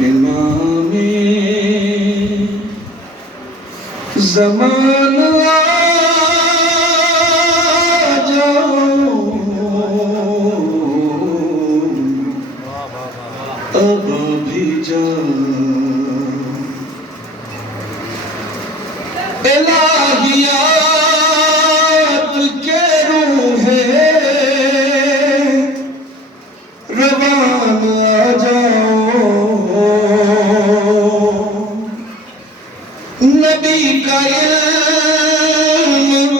امام زمان آ جاؤ اب بھی جاؤ الہیات کے روح روان آ جاؤ نبی کا علم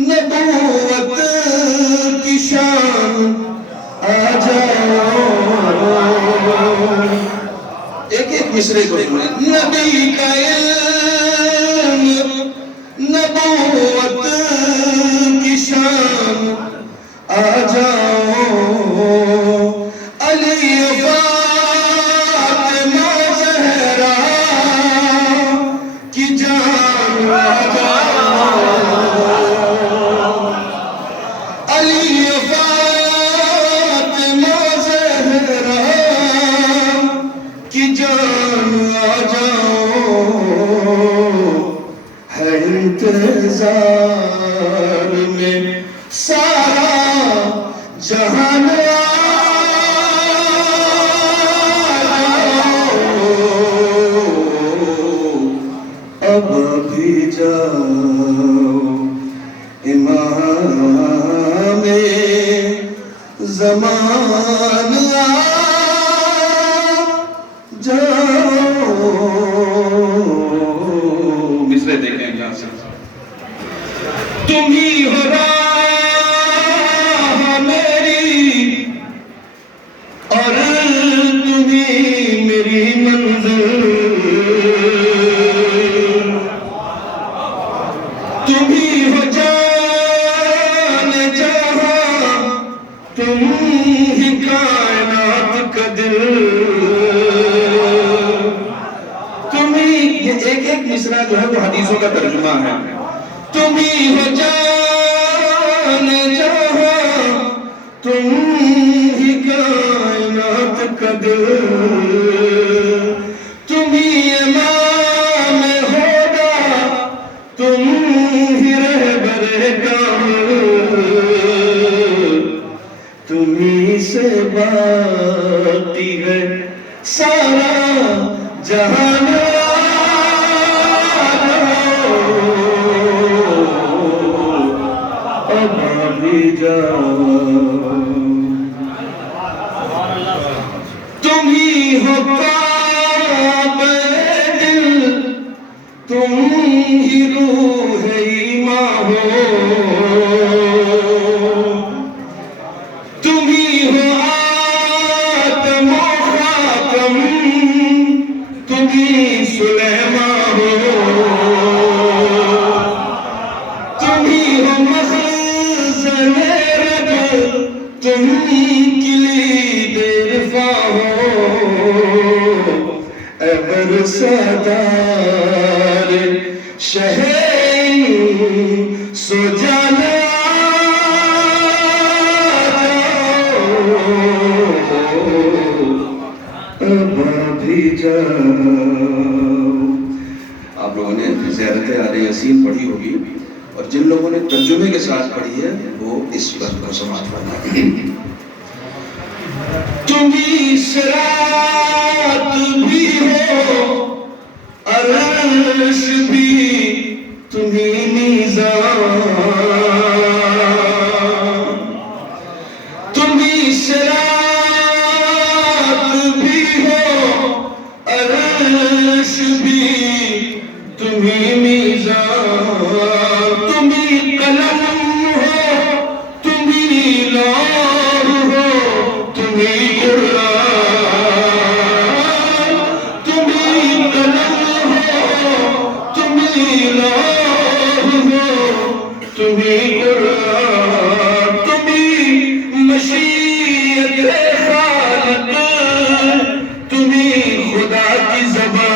نبوت کی شان آ جاؤ ایک مصرے کو نبی کا علم نبوت کی شان آ جاؤ علی فاطمہ زہرا کی جان آ جاؤ علی فاطمہ زہرا کی جان آ جاؤ ہے انتظار میں سارا جہان اب بھی جاؤ امام زمان آ جاؤ مصرے دیکھیں کیا سے تم ہی ہو راہ میری اور تم ہی میری منزل تم ہی ہو جان جہاں تم ہی کائنات کا دل تم ہی یہ ایک مصرع جو ہے وہ حدیثوں کا ترجمہ ہے تم ہی ہو جان جہاں تم ہی کائنات کا دل تم ہی امام ہدا تم ہی رہبر کامل تم ہی سے باقی ہے سارا جہان اب بھی جاؤ تم ہی ہو کعبہ دل تم ہی روح ایمان ہو تم ہی ہو آدم و خاتم تم ہی سلیمان ہو تم ہی ہو مخزن رب تم کلید عرفاں ہو اگر سردار شہر سو جانا اب بھی جاؤ آپ لوگوں نے زیارت آل یاسین پڑھی ہوگی اور جن لوگوں نے ترجمے کے ساتھ پڑھی ہے وہ اس وقت کو سماعت فرمائیں تم ہی صراط بھی ہو عرش بھی تم ہی میزان تم ہی صراط بھی ہو عرش بھی تم ہی میزان تم ہی قلم ہو تم ہی لوح ہو تم ہی قرآن تم ہی قلم ہو تم ہی لوح ہو تم ہی قرآن تم ہی مشیت خالق تم ہی خدا کی زبان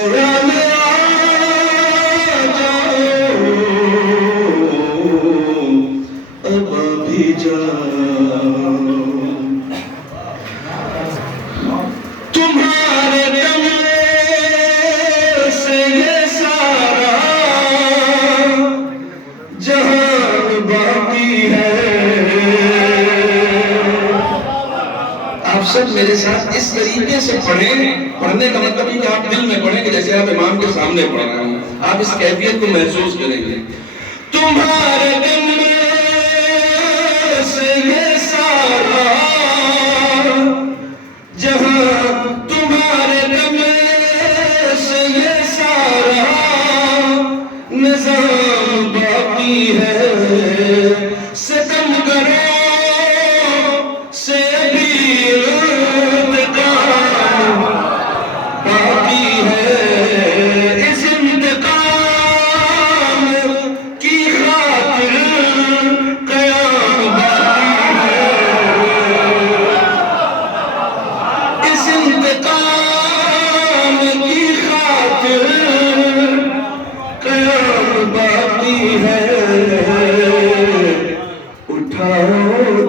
خیال آ جاؤ اب بھی جاؤ تمہارے دم سے یہ سارا جہان باقی ہے. آپ سب میرے ساتھ اس طریقے سے پڑھیں. پڑھنے کا مطلب ہے کہ آپ دل میں پڑھیں کہ جیسے آپ امام کے سامنے پڑھ رہے ہیں. آپ اس کیفیت کو محسوس کریں گے. تمہارے دم سے یہ سارا جہاں تمہارے دم سے یہ سارا نظام باقی ہے. ستم کرو سے بھی انتقام باقی ہے. اس انتقام کی خاطر قیام باقی ہے. اس انتقام کی خاطر قیام باقی ہے. اٹھاؤ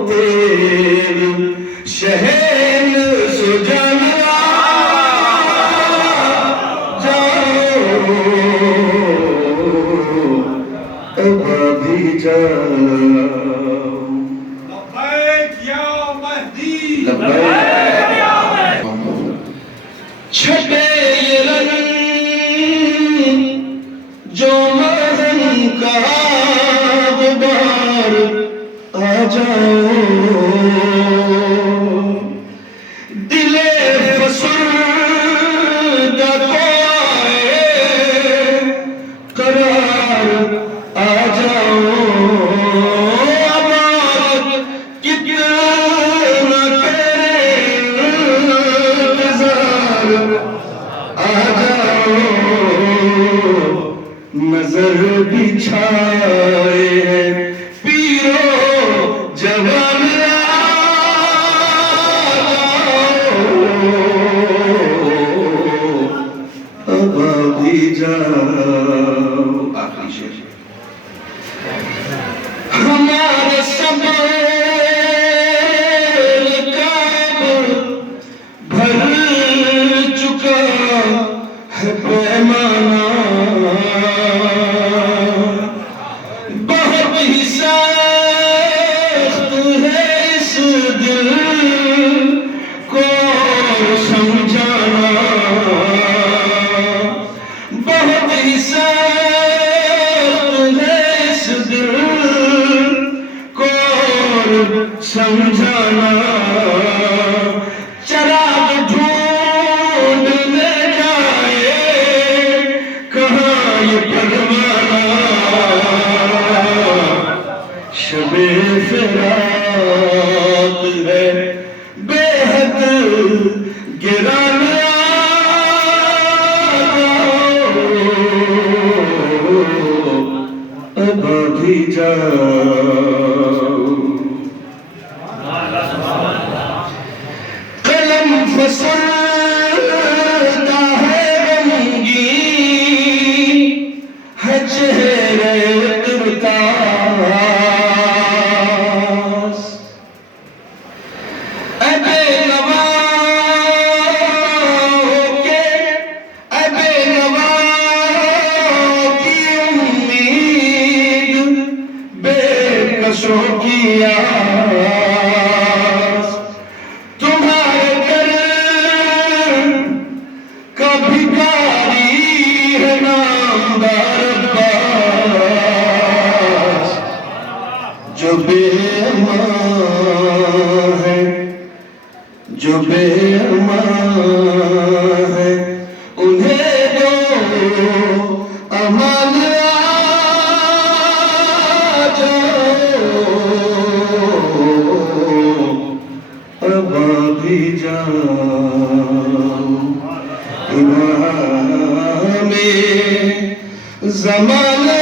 تیر شہن سجن جاؤ اب بھی جاؤ. لبیک یا مہدی چھٹے یہ رنگ جو مہن کا غبار آ جاؤ. دل فسردہ کو آئے قرار آ جاؤ. اب کتنا کرے انتظار آ جاؤ. نظر بچھائے ہیں پیرو جوان اب بھی جاؤ. آخری شعر. ہمارے سب بھر چکا ہے پیمانہ. بہت ہی سخت ہے اس دل کو سمجھانا. بہت ہی سخت ہے اس دل کو سمجھانا. چراغ ڈھونڈنے جائے کہاں یہ پروانہ. شب فراق ہے بے حد گرانا. اب بھی جاؤ. قلم فسردہ ہے رنگی ہے چہرے ترتاز. اب نوا کے اب نوا کی امید بے کسوں کی آس. تمہارے در کا بھکاری ہے نامدار عباس. جو بے امان ہے جو بے امان ہے انہیں دو امان آ جاؤ اب بھی جاؤ. امام زمانہ